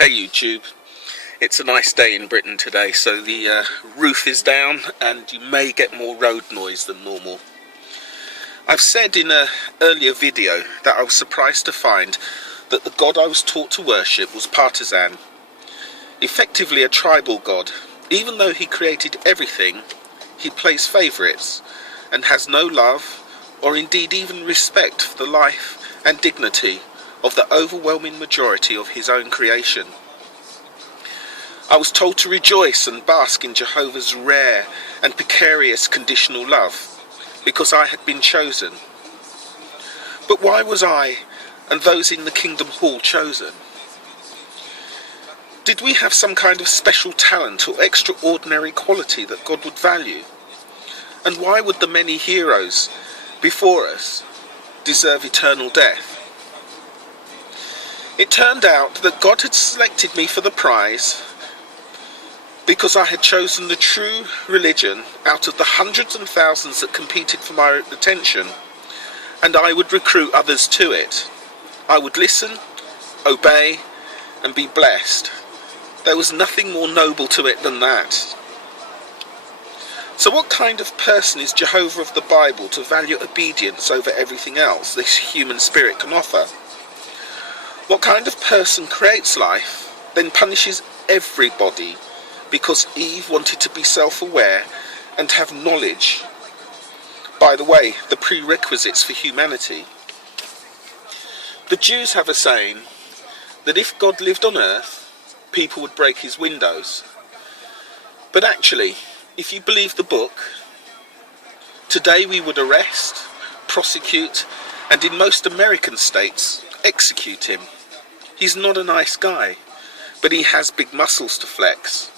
Hey YouTube, it's a nice day in Britain today, so the roof is down and you may get more road noise than normal. I've said in an earlier video that I was surprised to find that the God I was taught to worship was partisan, effectively a tribal God. Even though he created everything, he plays favourites and has no love or indeed even respect for the life and dignity of the overwhelming majority of his own creation. I was told to rejoice and bask in Jehovah's rare and precarious conditional love, because I had been chosen. But why was I and those in the Kingdom Hall chosen? Did we have some kind of special talent or extraordinary quality that God would value? And why would the many heroes before us deserve eternal death? It turned out that God had selected me for the prize because I had chosen the true religion out of the hundreds and thousands that competed for my attention, and I would recruit others to it. I would listen, obey, and be blessed. There was nothing more noble to it than that. So what kind of person is Jehovah of the Bible to value obedience over everything else this human spirit can offer? What kind of person creates life, then punishes everybody because Eve wanted to be self-aware and have knowledge? By the way, the prerequisites for humanity. The Jews have a saying that if God lived on earth, people would break his windows. But actually, if you believe the book, today we would arrest, prosecute, and in most American states, execute him. He's not a nice guy, but he has big muscles to flex.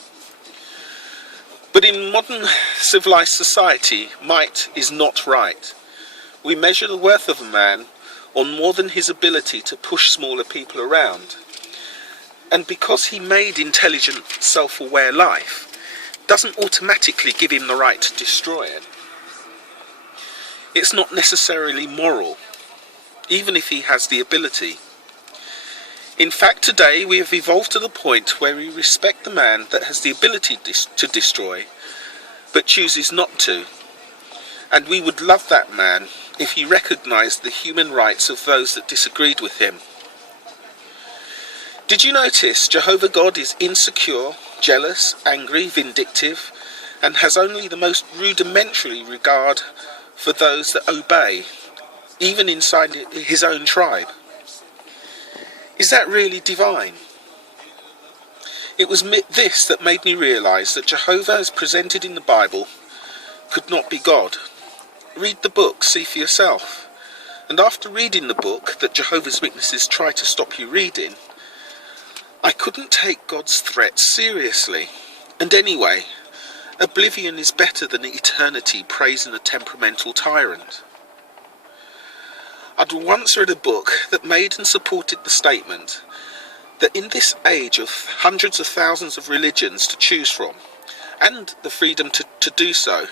But in modern civilized society, might is not right. We measure the worth of a man on more than his ability to push smaller people around. And because he made intelligent, self-aware life, doesn't automatically give him the right to destroy it. It's not necessarily moral, even if he has the ability. In fact, today we have evolved to the point where we respect the man that has the ability to destroy, but chooses not to. And we would love that man if he recognized the human rights of those that disagreed with him. Did you notice Jehovah God is insecure, jealous, angry, vindictive, and has only the most rudimentary regard for those that obey, even inside his own tribe? Is that really divine? It was this that made me realise that Jehovah as presented in the Bible could not be God. Read the book, see for yourself. And after reading the book that Jehovah's Witnesses try to stop you reading, I couldn't take God's threats seriously. And anyway, oblivion is better than eternity praising a temperamental tyrant. I'd once read a book that made and supported the statement that in this age of hundreds of thousands of religions to choose from, and the freedom to do so,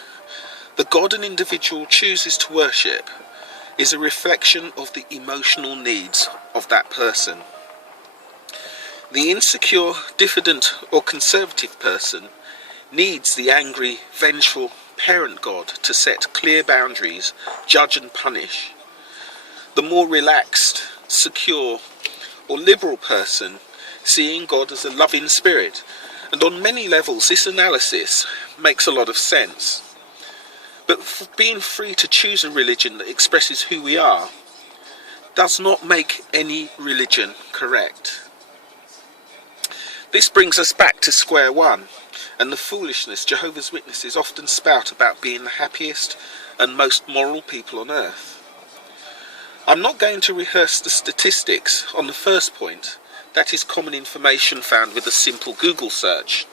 the God an individual chooses to worship is a reflection of the emotional needs of that person. The insecure, diffident or conservative person needs the angry, vengeful parent God to set clear boundaries, judge and punish. The more relaxed, secure or liberal person seeing God as a loving spirit, and on many levels this analysis makes a lot of sense. But being free to choose a religion that expresses who we are does not make any religion correct. This brings us back to square one and the foolishness Jehovah's Witnesses often spout about being the happiest and most moral people on earth. I'm not going to rehearse the statistics on the first point. That is common information found with a simple Google search.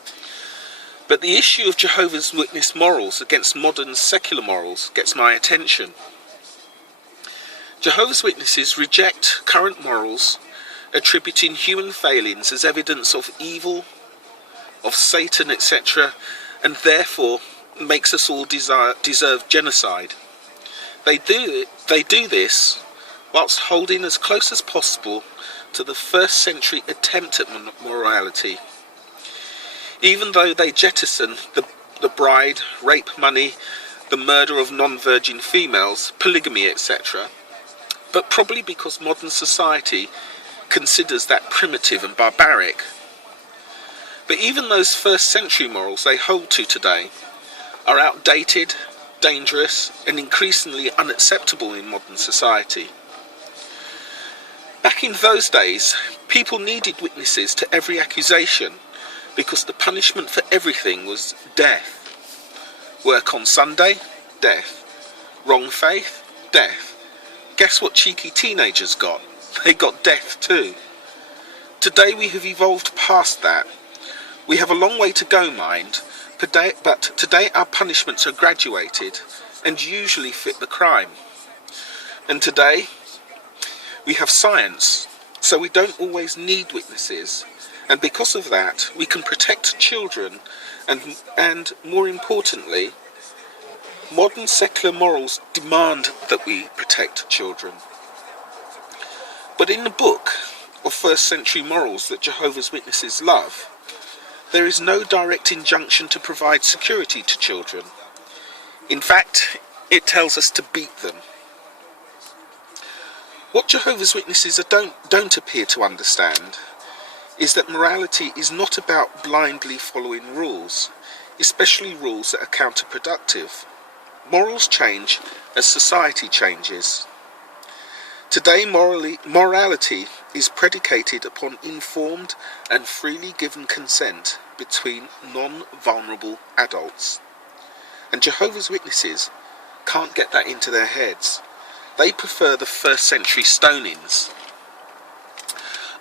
But the issue of Jehovah's Witness morals against modern secular morals gets my attention. Jehovah's Witnesses reject current morals, attributing human failings as evidence of evil, of Satan, etc., and therefore makes us all deserve genocide. They do this whilst holding as close as possible to the first century attempt at morality. Even though they jettison the bride, rape money, the murder of non-virgin females, polygamy, etc., but probably because modern society considers that primitive and barbaric. But even those first century morals they hold to today are outdated, dangerous, and increasingly unacceptable in modern society. Back in those days, people needed witnesses to every accusation because the punishment for everything was death. Work on Sunday? Death. Wrong faith? Death. Guess what cheeky teenagers got? They got death too. Today we have evolved past that. We have a long way to go, mind, but today our punishments are graduated and usually fit the crime. And today we have science, so we don't always need witnesses. And because of that, we can protect children and more importantly, modern secular morals demand that we protect children. But in the book of first century morals that Jehovah's Witnesses love, there is no direct injunction to provide security to children. In fact, it tells us to beat them. What Jehovah's Witnesses don't appear to understand is that morality is not about blindly following rules, especially rules that are counterproductive. Morals change as society changes. Today, morality is predicated upon informed and freely given consent between non-vulnerable adults. And Jehovah's Witnesses can't get that into their heads. They prefer the first century stonings.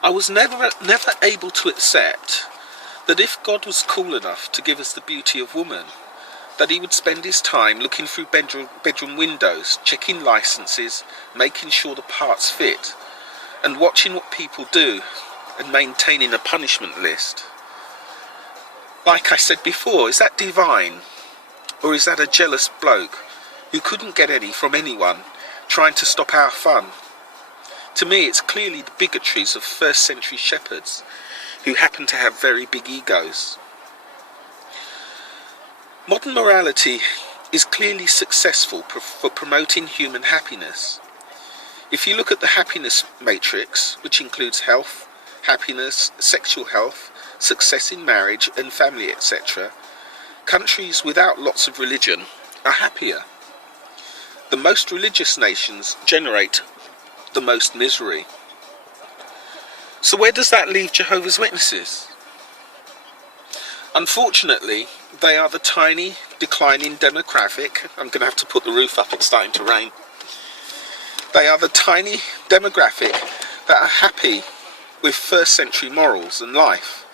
I was never able to accept that if God was cool enough to give us the beauty of woman, that he would spend his time looking through bedroom windows, checking licenses, making sure the parts fit, and watching what people do and maintaining a punishment list. Like I said before, is that divine? Or is that a jealous bloke who couldn't get any from anyone, trying to stop our fun? To me, it's clearly the bigotries of first century shepherds who happen to have very big egos. Modern morality is clearly successful for promoting human happiness. If you look at the happiness matrix, which includes health, happiness, sexual health, success in marriage and family, etc., countries without lots of religion are happier. The most religious nations generate the most misery. So where does that leave Jehovah's Witnesses? Unfortunately, they are the tiny, declining demographic. I'm going to have to put the roof up, it's starting to rain. They are the tiny demographic that are happy with first century morals and life.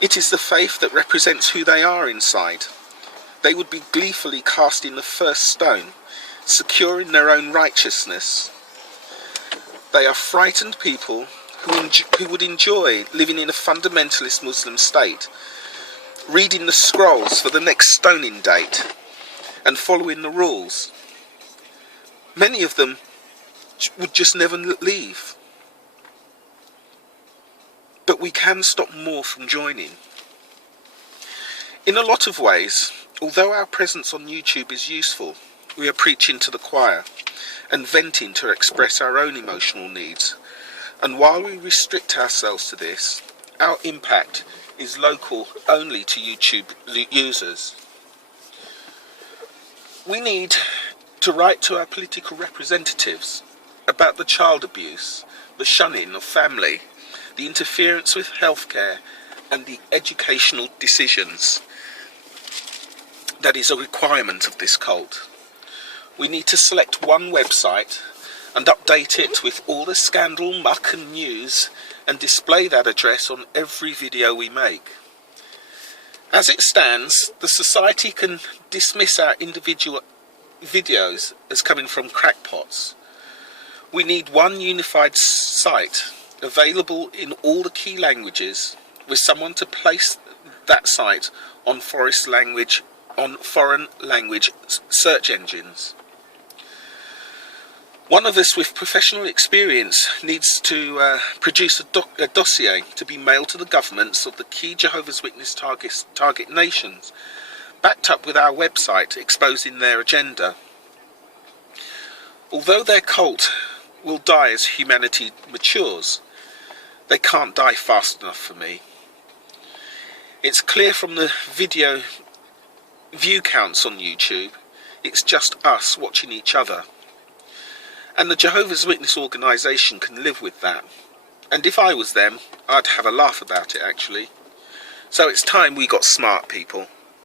It is the faith that represents who they are inside. They would be gleefully casting the first stone, secure in their own righteousness. They are frightened people who would enjoy living in a fundamentalist Muslim state, reading the scrolls for the next stoning date and following the rules. Many of them would just never leave. But we can stop more from joining. In a lot of ways, although our presence on YouTube is useful, we are preaching to the choir and venting to express our own emotional needs. And while we restrict ourselves to this, our impact is local only to YouTube users. We need to write to our political representatives about the child abuse, the shunning of family, the interference with healthcare, and the educational decisions that is a requirement of this cult. We need to select one website and update it with all the scandal, muck and news, and display that address on every video we make. As it stands, the society can dismiss our individual videos as coming from crackpots. We need one unified site, available in all the key languages, with someone to place that site on foreign language search engines. One of us with professional experience needs to produce a dossier to be mailed to the governments of the key Jehovah's Witness target nations, backed up with our website exposing their agenda. Although their cult will die as humanity matures, they can't die fast enough for me. It's clear from the video view counts on YouTube, it's just us watching each other. And the Jehovah's Witness organisation can live with that. And if I was them, I'd have a laugh about it actually. So it's time we got smart, people.